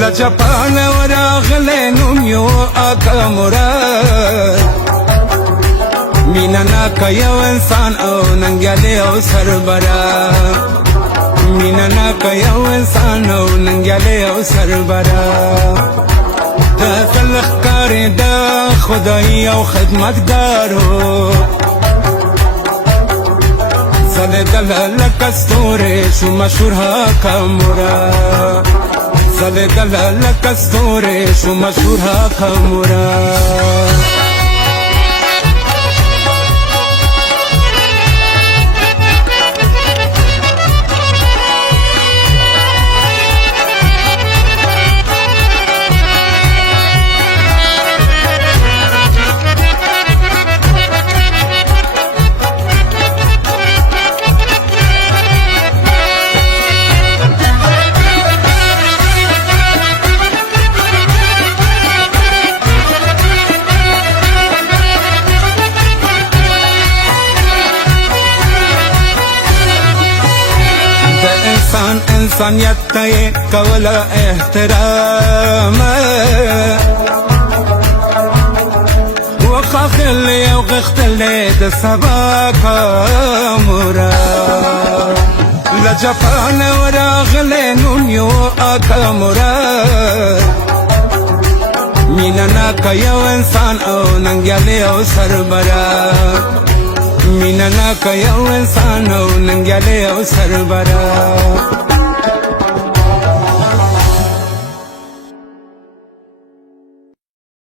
لجپان وراغلی نوم یو آقا مراد مینا ناکا یو انسان او ننگیالی او سربرا مینا ناکا یو انسان او ننگیالی او سربرا دا خلق کاری دا خدایی او خدمتگارو زلیدل لکستوری شو مشهور آقا مراد زلیدل لکستوری شو مشهور آقا مراد انسانیت ته کوله احترام وخاخلی او غختلی د سبا کامورا لجپان وراغلی نوم یو آقا مراد مینا ناکا یو انسان او ننگیالی او سربرا مینا ناکا یو انسان او ننگیالی او سربرا